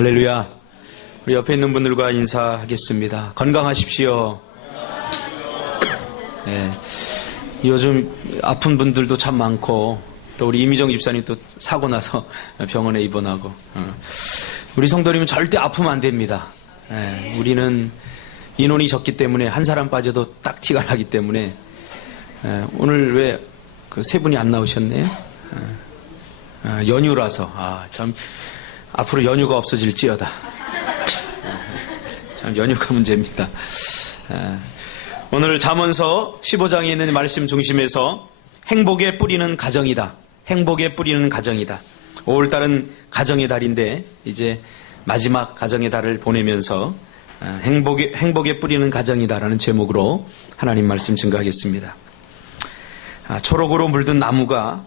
할렐루야. 우리 옆에 있는 분들과 인사하겠습니다. 건강하십시오. 네. 요즘 아픈 분들도 참 많고, 또 우리 이미정 집사님 또 사고 나서 병원에 입원하고, 우리 성도님은 절대 아프면 안 됩니다. 네. 우리는 인원이 적기 때문에 한 사람 빠져도 딱 티가 나기 때문에, 오늘 왜 그 세 분이 안 나오셨네요? 연휴라서, 참 앞으로 연휴가 없어질지어다. 참 연휴가 문제입니다. 오늘 잠언서 15장에 있는 말씀 중심에서 행복의 뿌리는 가정이다. 행복의 뿌리는 가정이다. 5월달은 가정의 달인데 이제 마지막 가정의 달을 보내면서 행복의 뿌리는 가정이다라는 제목으로 하나님 말씀 증거하겠습니다. 초록으로 물든 나무가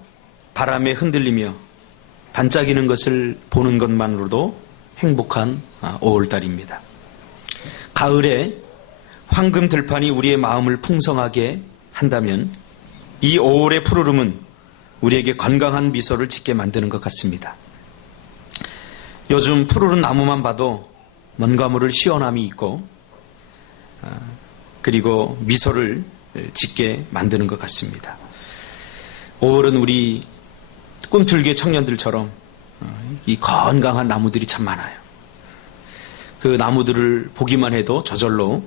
바람에 흔들리며 반짝이는 것을 보는 것만으로도 행복한 5월달입니다. 가을에 황금 들판이 우리의 마음을 풍성하게 한다면 이 5월의 푸르름은 우리에게 건강한 미소를 짓게 만드는 것 같습니다. 요즘 푸르른 나무만 봐도 뭔가모를 시원함이 있고 그리고 미소를 짓게 만드는 것 같습니다. 5월은 우리 꿈틀개 청년들처럼 이 건강한 나무들이 참 많아요. 그 나무들을 보기만 해도 저절로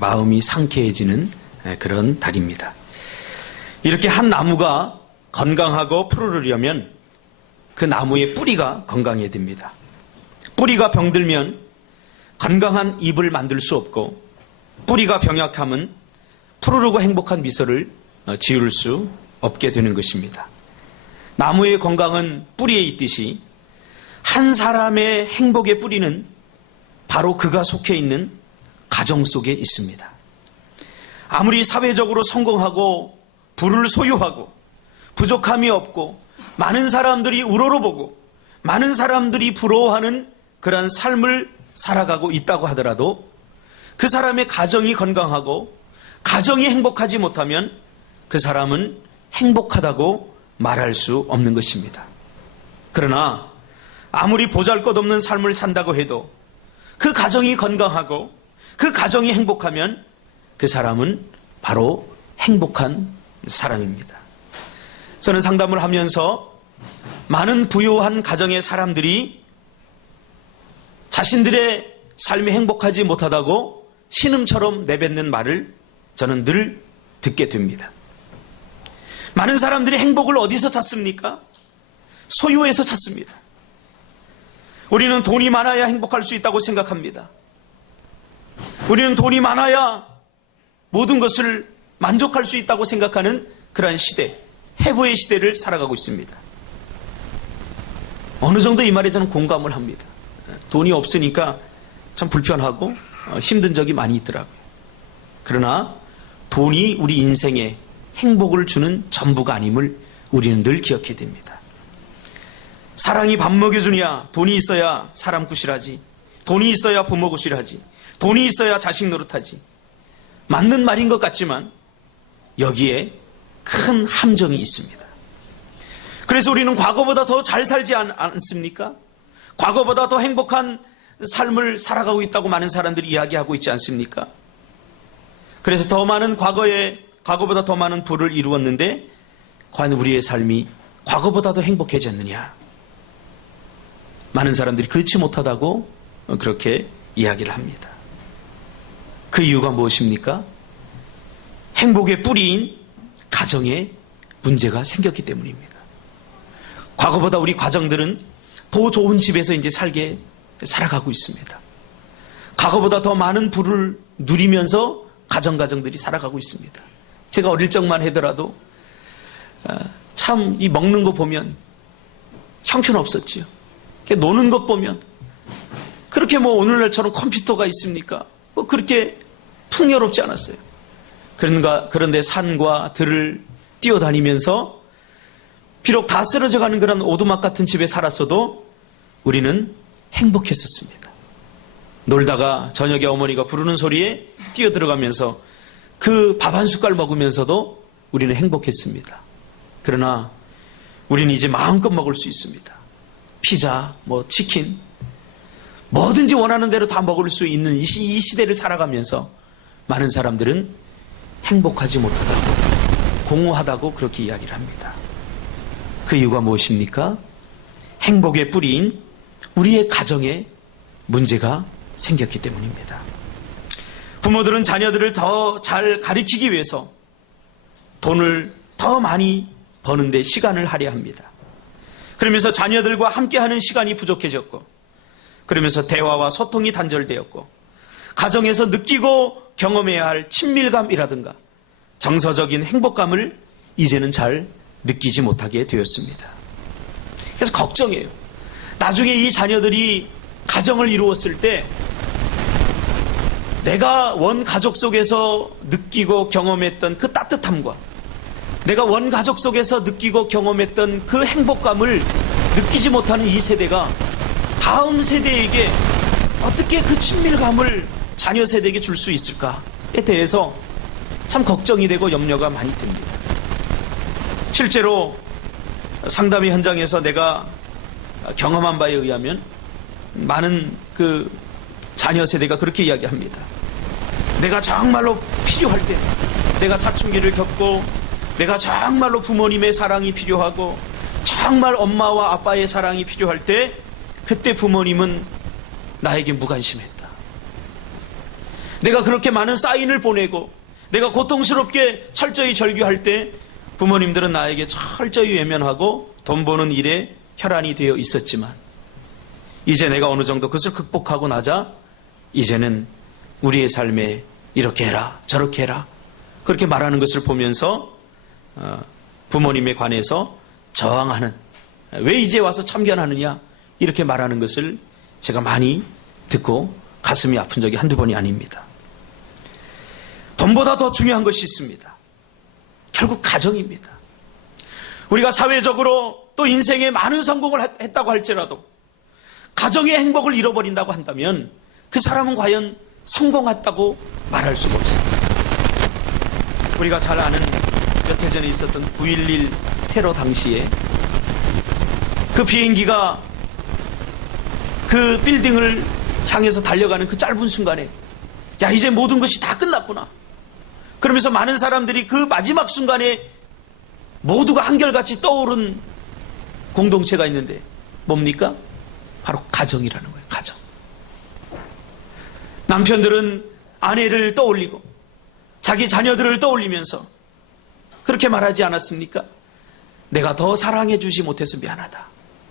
마음이 상쾌해지는 그런 달입니다. 이렇게 한 나무가 건강하고 푸르르려면 그 나무의 뿌리가 건강해야 됩니다. 뿌리가 병들면 건강한 잎을 만들 수 없고, 뿌리가 병약하면 푸르르고 행복한 미소를 지을 수 없게 되는 것입니다. 나무의 건강은 뿌리에 있듯이 한 사람의 행복의 뿌리는 바로 그가 속해 있는 가정 속에 있습니다. 아무리 사회적으로 성공하고 부를 소유하고 부족함이 없고 많은 사람들이 우러러보고 많은 사람들이 부러워하는 그러한 삶을 살아가고 있다고 하더라도 그 사람의 가정이 건강하고 가정이 행복하지 못하면 그 사람은 행복하다고 말할 수 없는 것입니다. 그러나 아무리 보잘것없는 삶을 산다고 해도 그 가정이 건강하고 그 가정이 행복하면 그 사람은 바로 행복한 사람입니다. 저는 상담을 하면서 많은 부유한 가정의 사람들이 자신들의 삶이 행복하지 못하다고 신음처럼 내뱉는 말을 저는 늘 듣게 됩니다. 많은 사람들이 행복을 어디서 찾습니까? 소유에서 찾습니다. 우리는 돈이 많아야 행복할 수 있다고 생각합니다. 우리는 돈이 많아야 모든 것을 만족할 수 있다고 생각하는 그러한 시대, 해부의 시대를 살아가고 있습니다. 어느 정도 이 말에 저는 공감을 합니다. 돈이 없으니까 참 불편하고 힘든 적이 많이 있더라고요. 그러나 돈이 우리 인생에 행복을 주는 전부가 아님을 우리는 늘 기억해야 됩니다. 사랑이 밥 먹여주냐? 돈이 있어야 사람 구실하지. 돈이 있어야 부모 구실하지. 돈이 있어야 자식 노릇하지. 맞는 말인 것 같지만 여기에 큰 함정이 있습니다. 그래서 우리는 과거보다 더 잘 살지 않습니까? 과거보다 더 행복한 삶을 살아가고 있다고 많은 사람들이 이야기하고 있지 않습니까? 그래서 더 많은 과거보다 더 많은 부를 이루었는데 과연 우리의 삶이 과거보다 더 행복해졌느냐? 많은 사람들이 그렇지 못하다고 그렇게 이야기를 합니다. 그 이유가 무엇입니까? 행복의 뿌리인 가정에 문제가 생겼기 때문입니다. 과거보다 우리 가정들은 더 좋은 집에서 이제 살아가고 있습니다. 과거보다 더 많은 부를 누리면서 가정들이 살아가고 있습니다. 제가 어릴 적만 하더라도 참 이 먹는 거 보면 형편없었지요. 노는 것 보면 그렇게 뭐 오늘날처럼 컴퓨터가 있습니까? 뭐 그렇게 풍요롭지 않았어요. 그런데 산과 들을 뛰어다니면서 비록 다 쓰러져가는 그런 오두막 같은 집에 살았어도 우리는 행복했었습니다. 놀다가 저녁에 어머니가 부르는 소리에 뛰어들어가면서 그 밥 한 숟갈 먹으면서도 우리는 행복했습니다. 그러나 우리는 이제 마음껏 먹을 수 있습니다. 피자, 치킨, 뭐든지 원하는 대로 다 먹을 수 있는 이 시대를 살아가면서 많은 사람들은 행복하지 못하다고, 공허하다고 그렇게 이야기를 합니다. 그 이유가 무엇입니까? 행복의 뿌리인 우리의 가정에 문제가 생겼기 때문입니다. 부모들은 자녀들을 더 잘 가르치기 위해서 돈을 더 많이 버는데 시간을 할애합니다. 그러면서 자녀들과 함께하는 시간이 부족해졌고, 그러면서 대화와 소통이 단절되었고, 가정에서 느끼고 경험해야 할 친밀감이라든가 정서적인 행복감을 이제는 잘 느끼지 못하게 되었습니다. 그래서 걱정이에요. 나중에 이 자녀들이 가정을 이루었을 때 내가 원 가족 속에서 느끼고 경험했던 그 따뜻함과 내가 원 가족 속에서 느끼고 경험했던 그 행복감을 느끼지 못하는 이 세대가 다음 세대에게 어떻게 그 친밀감을 자녀 세대에게 줄 수 있을까에 대해서 참 걱정이 되고 염려가 많이 됩니다. 실제로 상담의 현장에서 내가 경험한 바에 의하면 많은 그 자녀 세대가 그렇게 이야기합니다. 내가 정말로 필요할 때, 내가 사춘기를 겪고 내가 정말로 부모님의 사랑이 필요하고 정말 엄마와 아빠의 사랑이 필요할 때, 그때 부모님은 나에게 무관심했다. 내가 그렇게 많은 사인을 보내고 내가 고통스럽게 철저히 절규할 때 부모님들은 나에게 철저히 외면하고 돈 버는 일에 혈안이 되어 있었지만, 이제 내가 어느 정도 그것을 극복하고 나자 이제는 우리의 삶에 이렇게 해라 저렇게 해라 그렇게 말하는 것을 보면서 부모님에 관해서 저항하는, 왜 이제 와서 참견하느냐 이렇게 말하는 것을 제가 많이 듣고 가슴이 아픈 적이 한두 번이 아닙니다. 돈보다 더 중요한 것이 있습니다. 결국 가정입니다. 우리가 사회적으로 또 인생에 많은 성공을 했다고 할지라도 가정의 행복을 잃어버린다고 한다면 그 사람은 과연 성공했다고 말할 수가 없습니다. 우리가 잘 아는 몇 해 전에 있었던 9.11 테러 당시에 그 비행기가 그 빌딩을 향해서 달려가는 그 짧은 순간에 야, 이제 모든 것이 다 끝났구나. 그러면서 많은 사람들이 그 마지막 순간에 모두가 한결같이 떠오른 공동체가 있는데 뭡니까? 바로 가정이라는 거예요. 가정. 남편들은 아내를 떠올리고 자기 자녀들을 떠올리면서 그렇게 말하지 않았습니까? 내가 더 사랑해 주지 못해서 미안하다.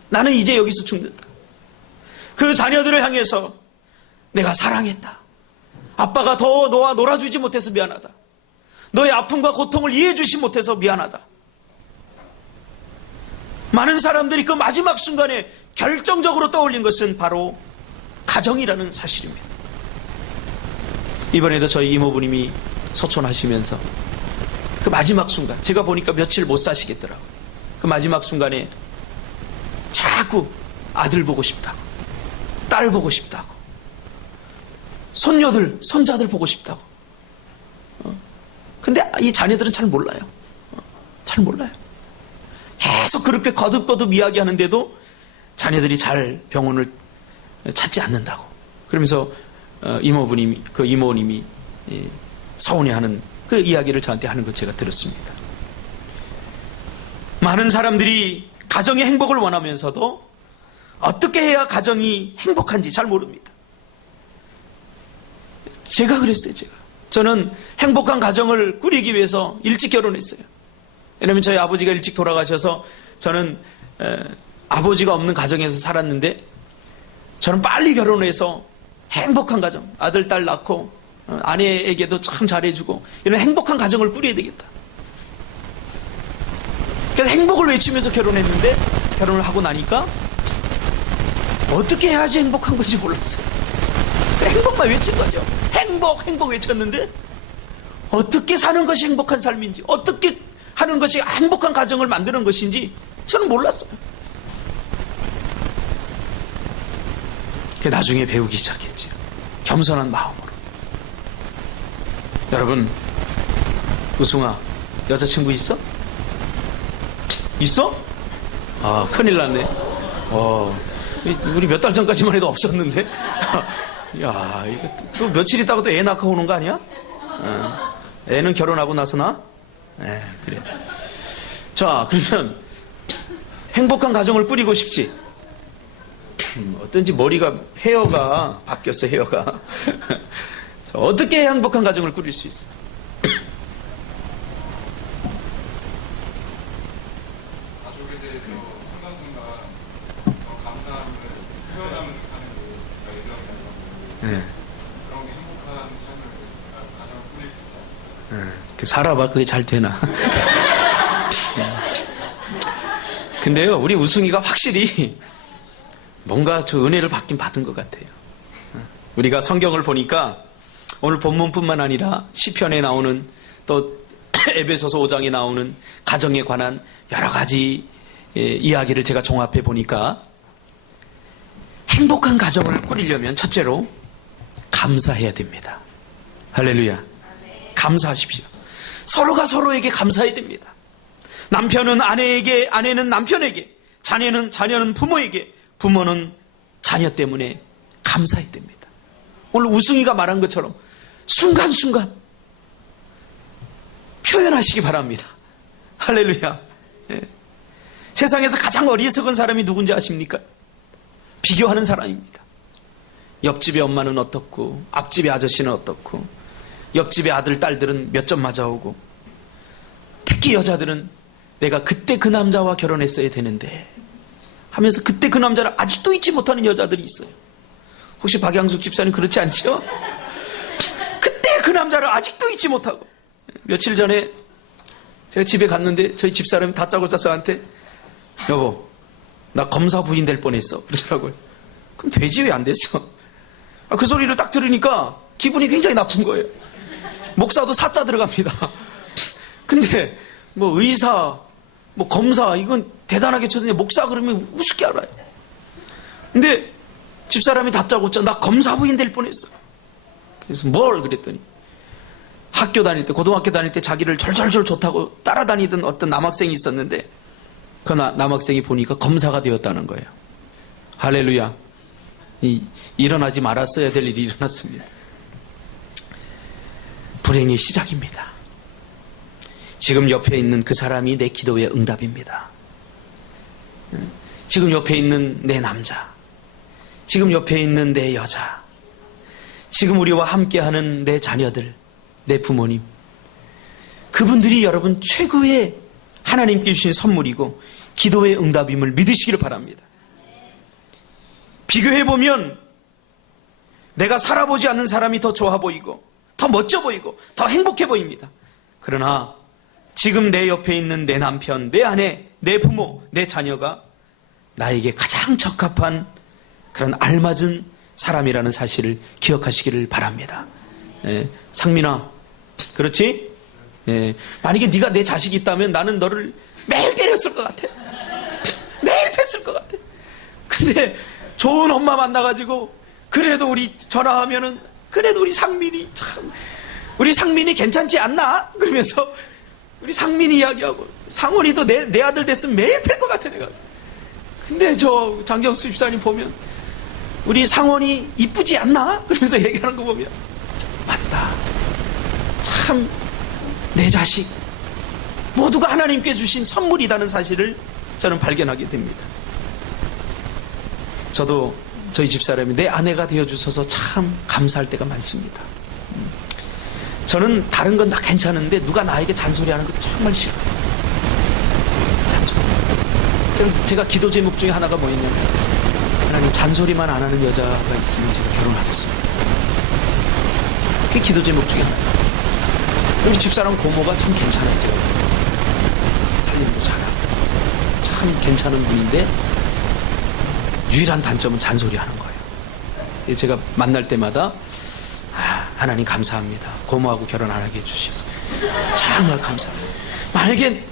나는 이제 여기서 죽는다. 그 자녀들을 향해서 내가 사랑했다. 아빠가 더 너와 놀아주지 못해서 미안하다. 너의 아픔과 고통을 이해해 주지 못해서 미안하다. 많은 사람들이 그 마지막 순간에 결정적으로 떠올린 것은 바로 가정이라는 사실입니다. 이번에도 저희 이모부님이 소천하시면서 그 마지막 순간, 제가 보니까 며칠 못 사시겠더라고요. 그 마지막 순간에 자꾸 아들 보고 싶다고, 딸 보고 싶다고, 손녀들, 손자들 보고 싶다고. 근데 이 자녀들은 잘 몰라요. 잘 몰라요. 계속 그렇게 거듭거듭 이야기하는데도 자녀들이 잘 병원을 찾지 않는다고. 그러면서 이모부님이, 그 이모님이 서운해하는 그 이야기를 저한테 하는 걸 제가 들었습니다. 많은 사람들이 가정의 행복을 원하면서도 어떻게 해야 가정이 행복한지 잘 모릅니다. 제가 그랬어요. 저는 행복한 가정을 꾸리기 위해서 일찍 결혼했어요. 왜냐하면 저희 아버지가 일찍 돌아가셔서 저는 아버지가 없는 가정에서 살았는데, 저는 빨리 결혼해서 행복한 가정, 아들, 딸 낳고 아내에게도 참 잘해주고 이런 행복한 가정을 꾸려야 되겠다. 그래서 행복을 외치면서 결혼했는데, 결혼을 하고 나니까 어떻게 해야지 행복한 건지 몰랐어요. 행복만 외친 거죠. 행복 외쳤는데 어떻게 사는 것이 행복한 삶인지, 어떻게 하는 것이 행복한 가정을 만드는 것인지 저는 몰랐어요. 나중에 배우기 시작했죠. 겸손한 마음으로. 여러분, 우승아, 여자친구 있어? 있어? 아, 큰일 났네. 우리 몇 달 전까지만 해도 없었는데. 야, 이거 또 며칠 있다가 또 애 낳고 오는 거 아니야? 애는 결혼하고 나서 나? 그래. 자, 그러면 행복한 가정을 꾸리고 싶지? 어떤지 머리가, 헤어가 바뀌었어, 헤어가. 자, 어떻게 행복한 가정을 꾸릴 수 있어? 가족에 대해서 순간순간 감사함을 표현하면서 사는 게 제가 예전에 가졌는데 그런 게 행복한 삶을 가정을 꾸릴 수 있지 않을까. 살아봐, 그게 잘 되나? 근데요, 우리 우승이가 확실히 뭔가 저 은혜를 받긴 받은 것 같아요. 우리가 성경을 보니까 오늘 본문뿐만 아니라 시편에 나오는 또 에베소서 5장에 나오는 가정에 관한 여러 가지 이야기를 제가 종합해 보니까 행복한 가정을 꾸리려면 첫째로 감사해야 됩니다. 할렐루야. 감사하십시오. 서로가 서로에게 감사해야 됩니다. 남편은 아내에게, 아내는 남편에게, 자녀는 부모에게, 부모는 자녀 때문에 감사해야 됩니다. 오늘 우승이가 말한 것처럼 순간순간 표현하시기 바랍니다. 할렐루야. 세상에서 가장 어리석은 사람이 누군지 아십니까? 비교하는 사람입니다. 옆집의 엄마는 어떻고, 앞집의 아저씨는 어떻고, 옆집의 아들, 딸들은 몇 점 맞아오고, 특히 여자들은 내가 그때 그 남자와 결혼했어야 되는데 하면서 그때 그 남자를 아직도 잊지 못하는 여자들이 있어요. 혹시 박양숙 집사님 그렇지 않죠? 그때 그 남자를 아직도 잊지 못하고. 며칠 전에 제가 집에 갔는데 저희 집사람이 다짜고짜 저한테 여보, 나 검사 부인 될 뻔했어 그러더라고요. 그럼 되지 왜 안 됐어? 그 소리를 딱 들으니까 기분이 굉장히 나쁜 거예요. 목사도 사자 들어갑니다. 근데 뭐 의사, 뭐 검사, 이건 대단하게 쳤는데 목사 그러면 우습게 알아요. 근데 집사람이 다짜고짜 나 검사 부인 될 뻔했어. 그래서 뭘 그랬더니 학교 다닐 때, 고등학교 다닐 때 자기를 절절절 좋다고 따라다니던 어떤 남학생이 있었는데 그 남학생이 보니까 검사가 되었다는 거예요. 할렐루야. 일어나지 말았어야 될 일이 일어났습니다. 불행의 시작입니다. 지금 옆에 있는 그 사람이 내 기도의 응답입니다. 지금 옆에 있는 내 남자, 지금 옆에 있는 내 여자, 지금 우리와 함께하는 내 자녀들, 내 부모님, 그분들이 여러분 최고의 하나님께 주신 선물이고 기도의 응답임을 믿으시기를 바랍니다. 비교해보면 내가 살아보지 않는 사람이 더 좋아 보이고 더 멋져 보이고 더 행복해 보입니다. 그러나 지금 내 옆에 있는 내 남편, 내 아내, 내 부모, 내 자녀가 나에게 가장 적합한 그런 알맞은 사람이라는 사실을 기억하시기를 바랍니다. 상민아, 그렇지? 만약에 네가 내 자식이 있다면 나는 너를 매일 때렸을 것 같아. 매일 팼을 것 같아. 근데 좋은 엄마 만나가지고 그래도 우리 전화하면은 그래도 우리 상민이 참, 우리 상민이 괜찮지 않나? 그러면서 우리 상민이 이야기하고 상원이도 내 아들 됐으면 매일 팰 것 같아 내가. 근데 저 장경수 집사님 보면 우리 상원이 이쁘지 않나? 그러면서 얘기하는 거 보면 맞다. 참 내 자식 모두가 하나님께 주신 선물이라는 사실을 저는 발견하게 됩니다. 저도 저희 집사람이 내 아내가 되어주셔서 참 감사할 때가 많습니다. 저는 다른 건 다 괜찮은데 누가 나에게 잔소리하는 거 정말 싫어요. 잔소리. 그래서 제가 기도 제목 중에 하나가 뭐였냐면 하나님 잔소리만 안 하는 여자가 있으면 제가 결혼하겠습니다. 그게 기도 제목 중에 하나였어요. 우리 집사람 고모가 참 괜찮았죠. 살림도 잘하고 참 괜찮은 분인데 유일한 단점은 잔소리하는 거예요. 제가 만날 때마다 하나님 감사합니다. 고모하고 결혼 안 하게 해주셔서 정말 감사합니다. 만약에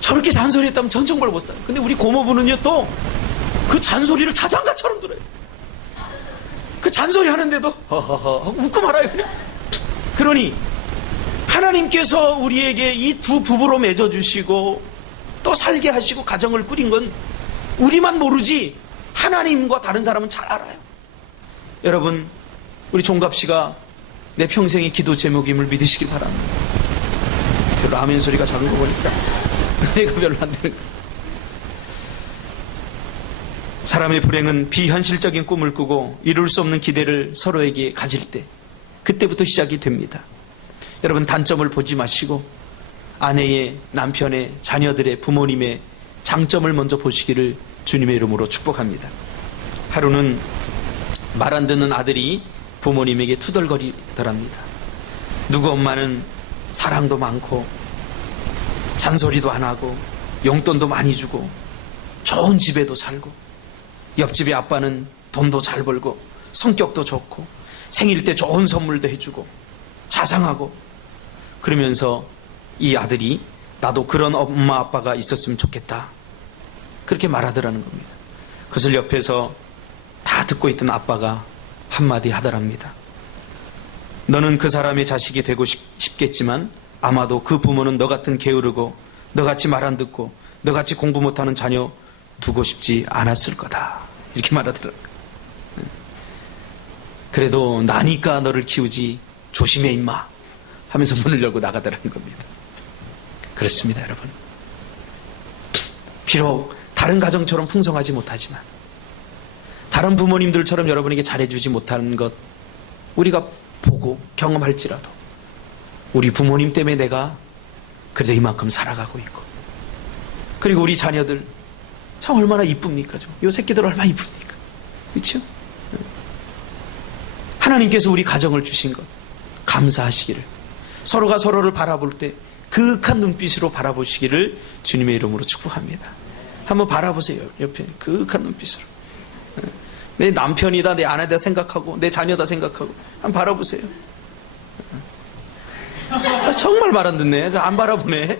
저렇게 잔소리했다면 전 정말 못 살아요. 근데 우리 고모부는요 또 그 잔소리를 자장가처럼 들어요. 그 잔소리 하는데도 허허허 웃고 말아요 그냥. 그러니 하나님께서 우리에게 이 두 부부로 맺어주시고 또 살게 하시고 가정을 꾸린 건 우리만 모르지 하나님과 다른 사람은 잘 알아요. 여러분, 우리 종갑씨가 내 평생의 기도 제목임을 믿으시길 바랍니다. 별로 아멘 소리가 작은 거 보니까 내가 별로 안 되는 거예요. 사람의 불행은 비현실적인 꿈을 꾸고 이룰 수 없는 기대를 서로에게 가질 때, 그때부터 시작이 됩니다. 여러분, 단점을 보지 마시고 아내의, 남편의, 자녀들의, 부모님의 장점을 먼저 보시기를 주님의 이름으로 축복합니다. 하루는 말 안 듣는 아들이 부모님에게 투덜거리더랍니다. 누구 엄마는 사랑도 많고 잔소리도 안 하고 용돈도 많이 주고 좋은 집에도 살고, 옆집의 아빠는 돈도 잘 벌고 성격도 좋고 생일 때 좋은 선물도 해주고 자상하고, 그러면서 이 아들이 나도 그런 엄마 아빠가 있었으면 좋겠다, 그렇게 말하더라는 겁니다. 그것을 옆에서 다 듣고 있던 아빠가 한마디 하더랍니다. 너는 그 사람의 자식이 되고 싶겠지만 아마도 그 부모는 너 같은 게으르고 너같이 말 안 듣고 너같이 공부 못하는 자녀 두고 싶지 않았을 거다, 이렇게 말하더라고요. 그래도 나니까 너를 키우지 조심해 임마 하면서 문을 열고 나가더라는 겁니다. 그렇습니다, 여러분. 비록 다른 가정처럼 풍성하지 못하지만, 다른 부모님들처럼 여러분에게 잘해주지 못하는 것 우리가 보고 경험할지라도, 우리 부모님 때문에 내가 그래도 이만큼 살아가고 있고, 그리고 우리 자녀들 참 얼마나 이쁩니까? 요 새끼들 얼마나 이쁩니까? 그렇죠? 하나님께서 우리 가정을 주신 것 감사하시기를, 서로가 서로를 바라볼 때 그윽한 눈빛으로 바라보시기를 주님의 이름으로 축복합니다. 한번 바라보세요. 옆에 그윽한 눈빛으로. 내 남편이다, 내 아내다 생각하고 내 자녀다 생각하고 한번 바라보세요. 정말 말 안 듣네. 안 바라보네.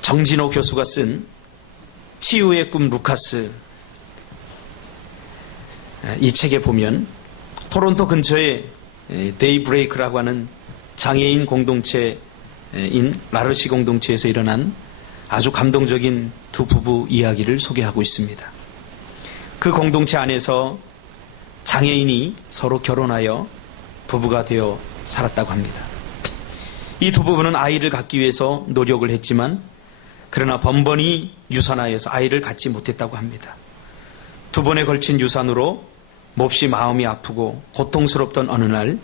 정진호 교수가 쓴 치유의 꿈 루카스, 이 책에 보면 토론토 근처에 데이브레이크라고 하는 장애인 공동체인 라르시 공동체에서 일어난 아주 감동적인 두 부부 이야기를 소개하고 있습니다. 그 공동체 안에서 장애인이 서로 결혼하여 부부가 되어 살았다고 합니다. 이 두 부부는 아이를 갖기 위해서 노력을 했지만, 그러나 번번이 유산하여서 아이를 갖지 못했다고 합니다. 두 번에 걸친 유산으로 몹시 마음이 아프고 고통스럽던 어느 날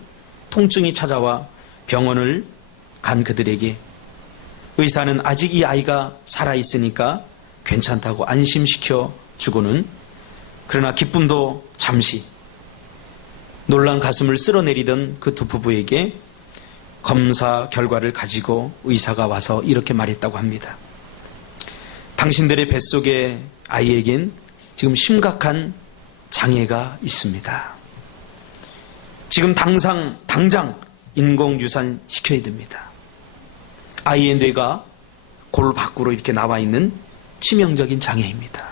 통증이 찾아와 병원을 간 그들에게 의사는 아직 이 아이가 살아있으니까 괜찮다고 안심시켜 주고는, 그러나 기쁨도 잠시, 놀란 가슴을 쓸어내리던 그 두 부부에게 검사 결과를 가지고 의사가 와서 이렇게 말했다고 합니다. 당신들의 뱃속의 아이에겐 지금 심각한 장애가 있습니다. 지금 당장 인공유산 시켜야 됩니다. 아이의 뇌가 골 밖으로 이렇게 나와 있는 치명적인 장애입니다.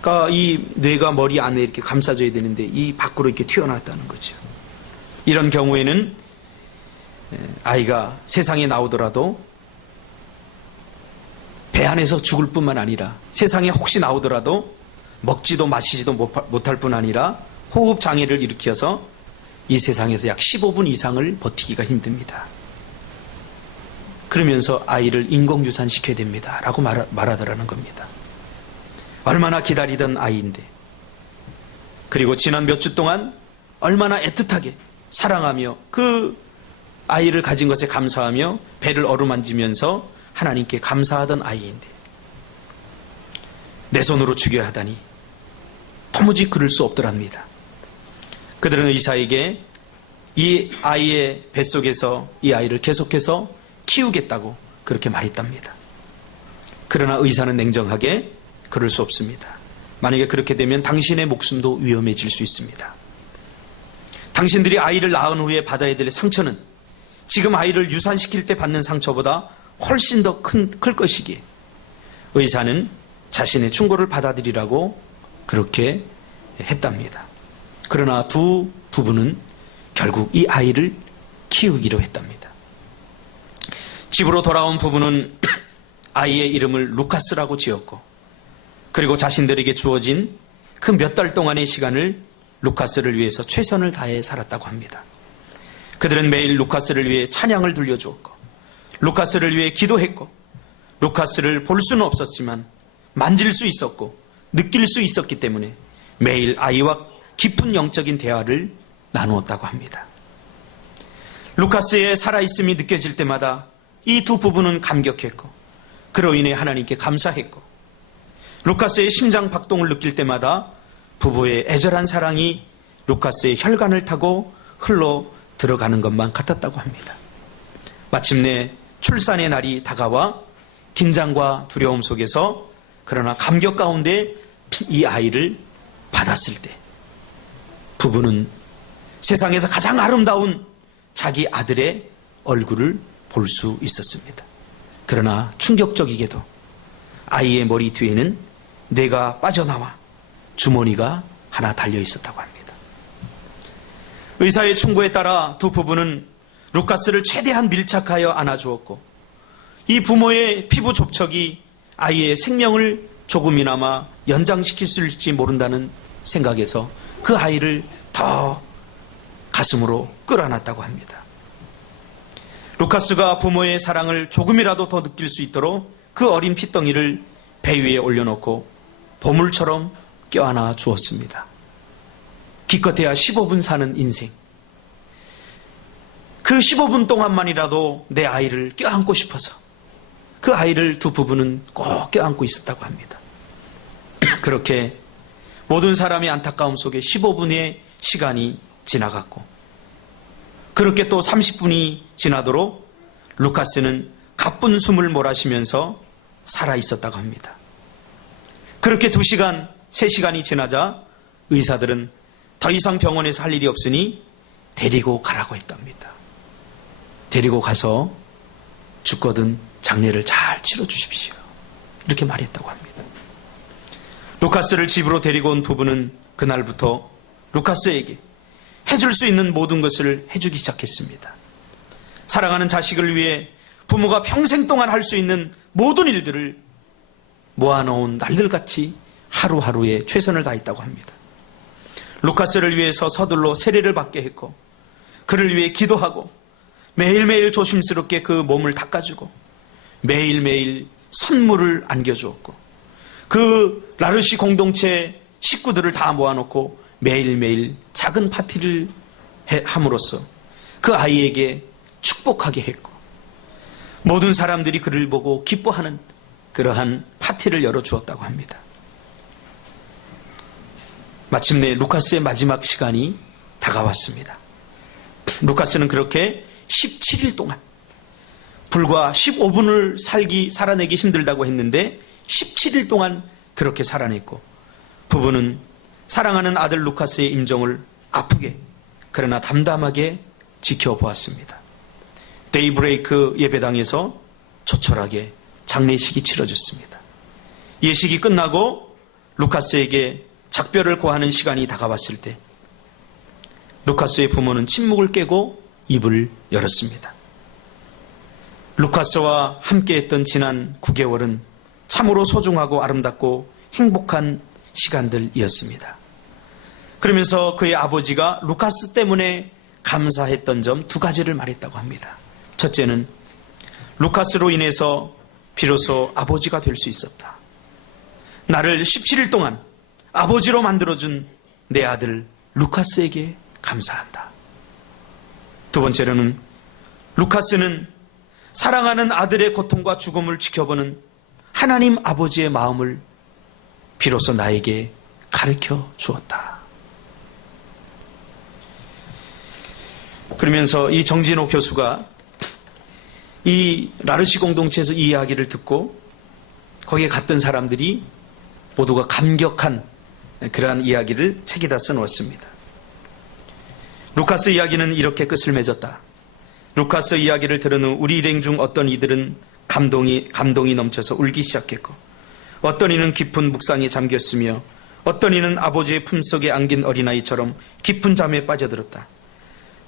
그러니까 이 뇌가 머리 안에 이렇게 감싸져야 되는데 이 밖으로 이렇게 튀어나왔다는 거죠. 이런 경우에는 아이가 세상에 나오더라도 배 안에서 죽을 뿐만 아니라, 세상에 혹시 나오더라도 먹지도 마시지도 못할 뿐 아니라 호흡 장애를 일으켜서 이 세상에서 약 15분 이상을 버티기가 힘듭니다. 그러면서 아이를 인공유산 시켜야 됩니다 라고 말하더라는 겁니다. 얼마나 기다리던 아이인데, 그리고 지난 몇 주 동안 얼마나 애틋하게 사랑하며 그 아이를 가진 것에 감사하며 배를 어루만지면서 하나님께 감사하던 아이인데, 내 손으로 죽여야 하다니 도무지 그럴 수 없더랍니다. 그들은 의사에게 이 아이의 뱃속에서 이 아이를 계속해서 키우겠다고 그렇게 말했답니다. 그러나 의사는 냉정하게 그럴 수 없습니다. 만약에 그렇게 되면 당신의 목숨도 위험해질 수 있습니다. 당신들이 아이를 낳은 후에 받아야 될 상처는 지금 아이를 유산시킬 때 받는 상처보다 훨씬 더 클 것이기에 의사는 자신의 충고를 받아들이라고 그렇게 했답니다. 그러나 두 부부는 결국 이 아이를 키우기로 했답니다. 집으로 돌아온 부부는 아이의 이름을 루카스라고 지었고, 그리고 자신들에게 주어진 그 몇 달 동안의 시간을 루카스를 위해서 최선을 다해 살았다고 합니다. 그들은 매일 루카스를 위해 찬양을 들려주었고, 루카스를 위해 기도했고, 루카스를 볼 수는 없었지만 만질 수 있었고 느낄 수 있었기 때문에 매일 아이와 깊은 영적인 대화를 나누었다고 합니다. 루카스의 살아있음이 느껴질 때마다 이 두 부부는 감격했고, 그로 인해 하나님께 감사했고, 루카스의 심장 박동을 느낄 때마다 부부의 애절한 사랑이 루카스의 혈관을 타고 흘러 들어가는 것만 같았다고 합니다. 마침내 출산의 날이 다가와 긴장과 두려움 속에서, 그러나 감격 가운데 이 아이를 받았을 때 부부는 세상에서 가장 아름다운 자기 아들의 얼굴을 볼 수 있었습니다. 그러나 충격적이게도 아이의 머리 뒤에는 뇌가 빠져나와 주머니가 하나 달려 있었다고 합니다. 의사의 충고에 따라 두 부부는 루카스를 최대한 밀착하여 안아주었고, 이 부모의 피부 접촉이 아이의 생명을 조금이나마 연장시킬 수 있을지 모른다는 생각에서 그 아이를 더 가슴으로 끌어안았다고 합니다. 루카스가 부모의 사랑을 조금이라도 더 느낄 수 있도록 그 어린 핏덩이를 배 위에 올려놓고 보물처럼 껴안아 주었습니다. 기껏해야 15분 사는 인생. 그 15분 동안만이라도 내 아이를 껴안고 싶어서 그 아이를 두 부부는 꼭 껴안고 있었다고 합니다. 그렇게 모든 사람의 안타까움 속에 15분의 시간이 지나갔고, 그렇게 또 30분이 지나도록 루카스는 가쁜 숨을 몰아쉬면서 살아 있었다고 합니다. 그렇게 2시간, 3시간이 지나자 의사들은 더 이상 병원에서 할 일이 없으니 데리고 가라고 했답니다. 데리고 가서 죽거든 장례를 잘 치러주십시오. 이렇게 말했다고 합니다. 루카스를 집으로 데리고 온 부부는 그날부터 루카스에게 해줄 수 있는 모든 것을 해주기 시작했습니다. 사랑하는 자식을 위해 부모가 평생 동안 할 수 있는 모든 일들을 모아놓은 날들같이 하루하루에 최선을 다했다고 합니다. 루카스를 위해서 서둘러 세례를 받게 했고, 그를 위해 기도하고, 매일매일 조심스럽게 그 몸을 닦아주고, 매일매일 선물을 안겨주었고, 그 라르시 공동체 식구들을 다 모아놓고 매일매일 작은 파티를 함으로써 그 아이에게 축복하게 했고, 모든 사람들이 그를 보고 기뻐하는 그러한 파티를 열어주었다고 합니다. 마침내 루카스의 마지막 시간이 다가왔습니다. 루카스는 그렇게 17일 동안, 불과 15분을 살아내기 힘들다고 했는데 17일 동안 그렇게 살아냈고, 부부는 사랑하는 아들 루카스의 임종을 아프게 그러나 담담하게 지켜보았습니다. 데이브레이크 예배당에서 조촐하게 장례식이 치러졌습니다. 예식이 끝나고 루카스에게 작별을 고하는 시간이 다가왔을 때 루카스의 부모는 침묵을 깨고 입을 열었습니다. 루카스와 함께했던 지난 9개월은 참으로 소중하고 아름답고 행복한 시간들이었습니다. 그러면서 그의 아버지가 루카스 때문에 감사했던 점 2가지를 말했다고 합니다. 첫째는 루카스로 인해서 비로소 아버지가 될 수 있었다. 나를 17일 동안 아버지로 만들어준 내 아들 루카스에게 감사한다. 두 번째로는 루카스는 사랑하는 아들의 고통과 죽음을 지켜보는 하나님 아버지의 마음을 비로소 나에게 가르쳐 주었다. 그러면서 이 정진호 교수가 이 라르시 공동체에서 이 이야기를 듣고 거기에 갔던 사람들이 모두가 감격한 그러한 이야기를 책에다 써놓았습니다. 루카스 이야기는 이렇게 끝을 맺었다. 루카스 이야기를 들은 후 우리 일행 중 어떤 이들은 감동이 넘쳐서 울기 시작했고, 어떤 이는 깊은 묵상에 잠겼으며, 어떤 이는 아버지의 품속에 안긴 어린아이처럼 깊은 잠에 빠져들었다.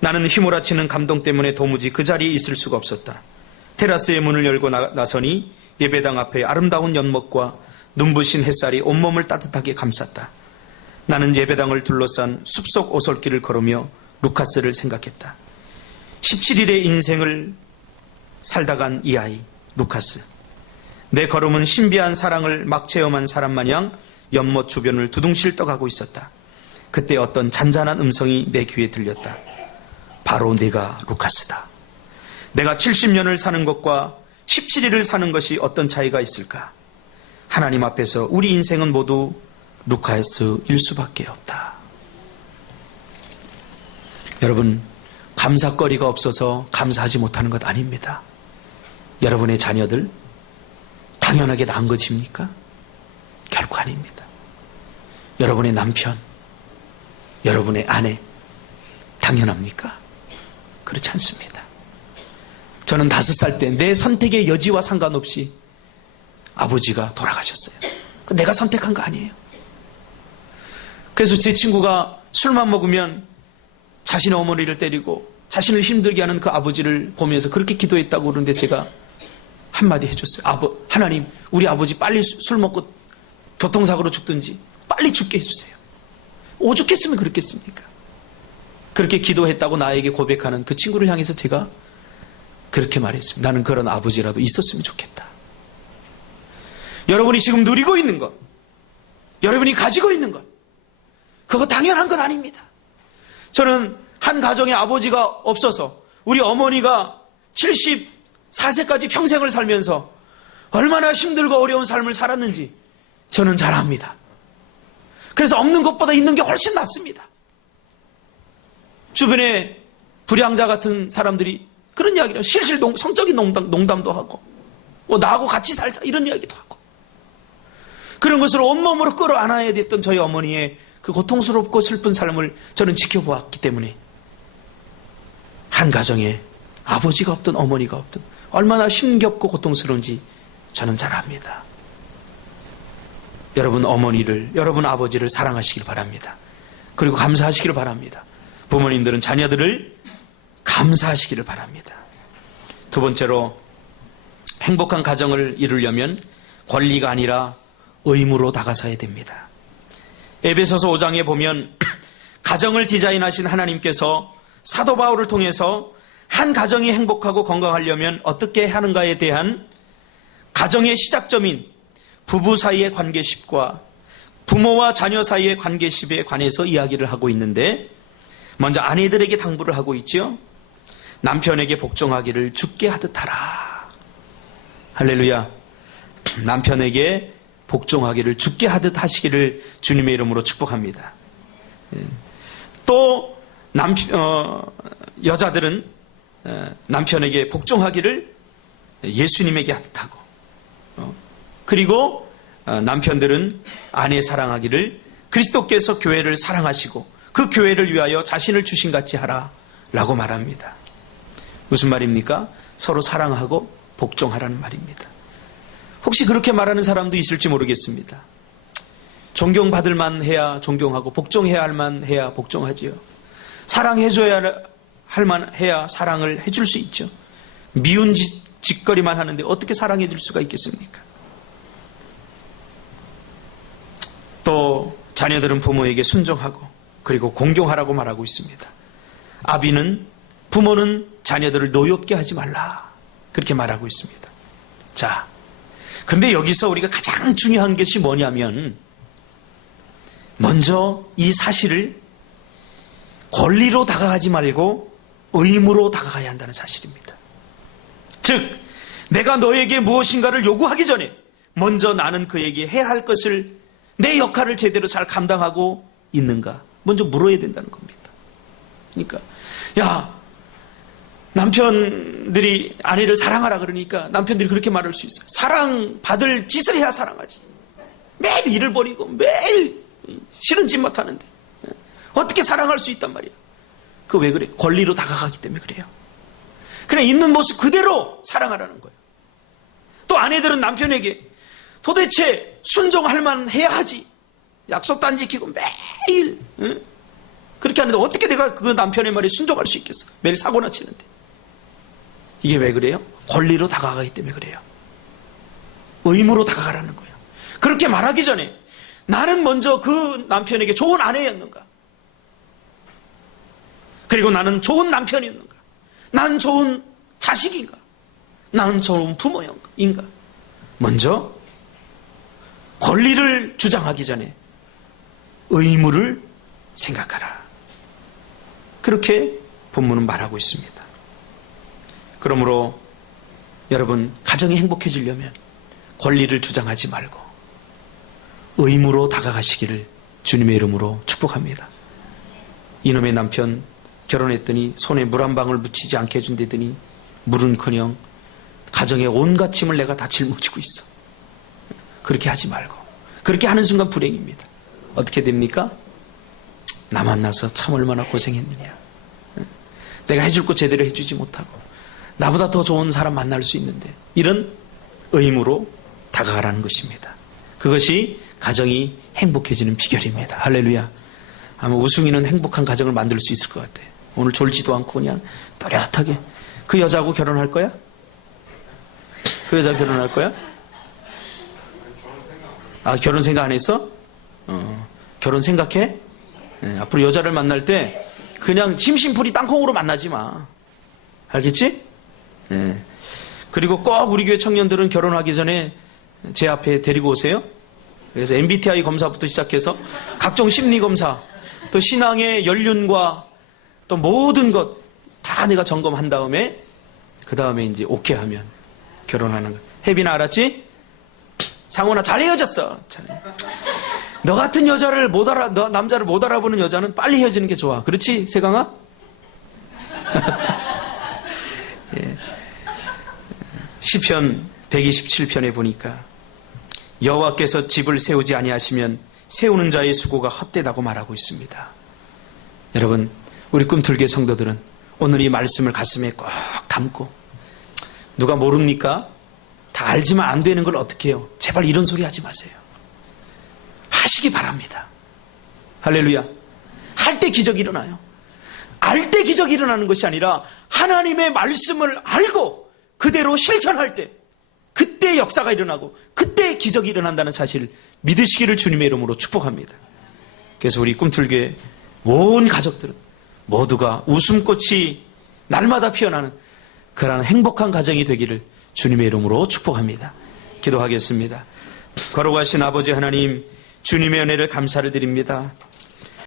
나는 휘몰아치는 감동 때문에 도무지 그 자리에 있을 수가 없었다. 테라스의 문을 열고 나서니 예배당 앞에 아름다운 연못과 눈부신 햇살이 온몸을 따뜻하게 감쌌다. 나는 예배당을 둘러싼 숲속 오솔길을 걸으며 루카스를 생각했다. 17일의 인생을 살다 간 이 아이 루카스. 내 걸음은 신비한 사랑을 막 체험한 사람 마냥 연못 주변을 두둥실 떠가고 있었다. 그때 어떤 잔잔한 음성이 내 귀에 들렸다. 바로 네가 루카스다. 내가 70년을 사는 것과 17일을 사는 것이 어떤 차이가 있을까? 하나님 앞에서 우리 인생은 모두 루카스일 수밖에 없다. 여러분, 감사거리가 없어서 감사하지 못하는 것 아닙니다. 여러분의 자녀들 당연하게 낳은 것입니까? 결코 아닙니다. 여러분의 남편, 여러분의 아내 당연합니까? 그렇지 않습니다. 저는 5살 때 내 선택의 여지와 상관없이 아버지가 돌아가셨어요. 내가 선택한 거 아니에요. 그래서 제 친구가 술만 먹으면 자신의 어머니를 때리고 자신을 힘들게 하는 그 아버지를 보면서 그렇게 기도했다고 그러는데 제가 한마디 해줬어요. 하나님, 우리 아버지 빨리 술 먹고 교통사고로 죽든지 빨리 죽게 해주세요. 오죽했으면 그렇겠습니까? 그렇게 기도했다고 나에게 고백하는 그 친구를 향해서 제가 그렇게 말했습니다. 나는 그런 아버지라도 있었으면 좋겠다. 여러분이 지금 누리고 있는 것, 여러분이 가지고 있는 것, 그거 당연한 건 아닙니다. 저는 한 가정에 아버지가 없어서 우리 어머니가 74세까지 평생을 살면서 얼마나 힘들고 어려운 삶을 살았는지 저는 잘 압니다. 그래서 없는 것보다 있는 게 훨씬 낫습니다. 주변에 불량자 같은 사람들이 그런 이야기를 실실 성적인 농담도 하고 나하고 같이 살자 이런 이야기도 하고 그런 것을 온몸으로 끌어안아야 됐던 저희 어머니의 그 고통스럽고 슬픈 삶을 저는 지켜보았기 때문에 한 가정에 아버지가 없든 어머니가 없든 얼마나 힘겹고 고통스러운지 저는 잘 압니다. 여러분 어머니를, 여러분 아버지를 사랑하시길 바랍니다. 그리고 감사하시기를 바랍니다. 부모님들은 자녀들을 감사하시기를 바랍니다. 두 번째로, 행복한 가정을 이루려면 권리가 아니라 의무로 다가서야 됩니다. 에베소서 5장에 보면 가정을 디자인하신 하나님께서 사도 바울을 통해서 한 가정이 행복하고 건강하려면 어떻게 하는가에 대한 가정의 시작점인 부부 사이의 관계십과 부모와 자녀 사이의 관계십에 관해서 이야기를 하고 있는데, 먼저 아내들에게 당부를 하고 있죠. 남편에게 복종하기를 주께 하듯 하라. 할렐루야. 남편에게 복종하기를 주께 하듯 하시기를 주님의 이름으로 축복합니다. 또 여자들은 남편에게 복종하기를 예수님에게 하듯 하고, 그리고 남편들은 아내 사랑하기를 그리스도께서 교회를 사랑하시고 그 교회를 위하여 자신을 주신 같이 하라 라고 말합니다. 무슨 말입니까? 서로 사랑하고 복종하라는 말입니다. 혹시 그렇게 말하는 사람도 있을지 모르겠습니다. 존경받을 만 해야 존경하고 복종해야 할 만 해야 복종하지요. 사랑해줘야 할 만 해야 사랑을 해줄 수 있죠. 미운 짓거리만 하는데 어떻게 사랑해 줄 수가 있겠습니까? 또 자녀들은 부모에게 순종하고 그리고 공경하라고 말하고 있습니다. 아비는, 부모는 자녀들을 노엽게 하지 말라 그렇게 말하고 있습니다. 자, 근데 여기서 우리가 가장 중요한 것이 뭐냐면, 먼저 이 사실을 권리로 다가가지 말고 의무로 다가가야 한다는 사실입니다. 즉, 내가 너에게 무엇인가를 요구하기 전에 먼저 나는 그에게 해야 할 것을, 내 역할을 제대로 잘 감당하고 있는가 먼저 물어야 된다는 겁니다. 그러니까 야, 남편들이 아내를 사랑하라 그러니까 남편들이 그렇게 말할 수 있어요. 사랑받을 짓을 해야 사랑하지. 매일 일을 벌이고 매일 싫은 짓만 하는데 어떻게 사랑할 수 있단 말이야. 그거 왜 그래? 권리로 다가가기 때문에 그래요. 그냥 있는 모습 그대로 사랑하라는 거예요. 또 아내들은 남편에게 도대체 순종할 만 해야 하지. 약속도 안 지키고 매일 그렇게 하는데 어떻게 내가 그 남편의 말에 순종할 수 있겠어? 매일 사고나 치는데. 이게 왜 그래요? 권리로 다가가기 때문에 그래요. 의무로 다가가라는 거예요. 그렇게 말하기 전에 나는 먼저 그 남편에게 좋은 아내였는가? 그리고 나는 좋은 남편이었는가? 나는 좋은 자식인가? 나는 좋은 부모인가? 먼저 권리를 주장하기 전에 의무를 생각하라. 그렇게 본문은 말하고 있습니다. 그러므로 여러분, 가정이 행복해지려면 권리를 주장하지 말고 의무로 다가가시기를 주님의 이름으로 축복합니다. 이놈의 남편 결혼했더니 손에 물 한 방울 묻히지 않게 해준다더니 물은커녕 가정의 온갖 짐을 내가 다 짊어지고 있어. 그렇게 하지 말고, 그렇게 하는 순간 불행입니다. 어떻게 됩니까? 나 만나서 참 얼마나 고생했느냐. 내가 해줄 거 제대로 해주지 못하고 나보다 더 좋은 사람 만날 수 있는데, 이런 의무로 다가가라는 것입니다. 그것이 가정이 행복해지는 비결입니다. 할렐루야. 아마 우승이는 행복한 가정을 만들 수 있을 것 같아. 오늘 졸지도 않고 그냥 또렷하게. 그 여자하고 결혼할 거야? 그 여자 결혼할 거야? 아, 결혼 생각 안 했어? 결혼 생각해? 앞으로 여자를 만날 때 그냥 심심풀이 땅콩으로 만나지 마. 알겠지? 그리고 꼭 우리 교회 청년들은 결혼하기 전에 제 앞에 데리고 오세요. 그래서 MBTI 검사부터 시작해서 각종 심리 검사, 또 신앙의 연륜과 또 모든 것 다 내가 점검한 다음에, 그 다음에 이제 오케이 하면 결혼하는 거야. 혜빈아, 알았지? 상원아, 잘 헤어졌어. 너 같은 여자를 너 남자를 못 알아보는 여자는 빨리 헤어지는 게 좋아. 그렇지, 세강아? 예. 시편 127편에 보니까 여호와께서 집을 세우지 아니하시면 세우는 자의 수고가 헛되다고 말하고 있습니다. 여러분, 우리 꿈틀교회 성도들은 오늘 이 말씀을 가슴에 꼭 담고, 누가 모릅니까? 다 알지만 안 되는 걸 어떻게 해요? 제발 이런 소리 하지 마세요. 하시기 바랍니다. 할렐루야. 할 때 기적이 일어나요. 알 때 기적이 일어나는 것이 아니라 하나님의 말씀을 알고 그대로 실천할 때, 그때 역사가 일어나고 그때 기적이 일어난다는 사실을 믿으시기를 주님의 이름으로 축복합니다. 그래서 우리 꿈틀교회 온 가족들은 모두가 웃음꽃이 날마다 피어나는 그러한 행복한 가정이 되기를 주님의 이름으로 축복합니다. 기도하겠습니다. 거룩하신 아버지 하나님, 주님의 은혜를 감사를 드립니다.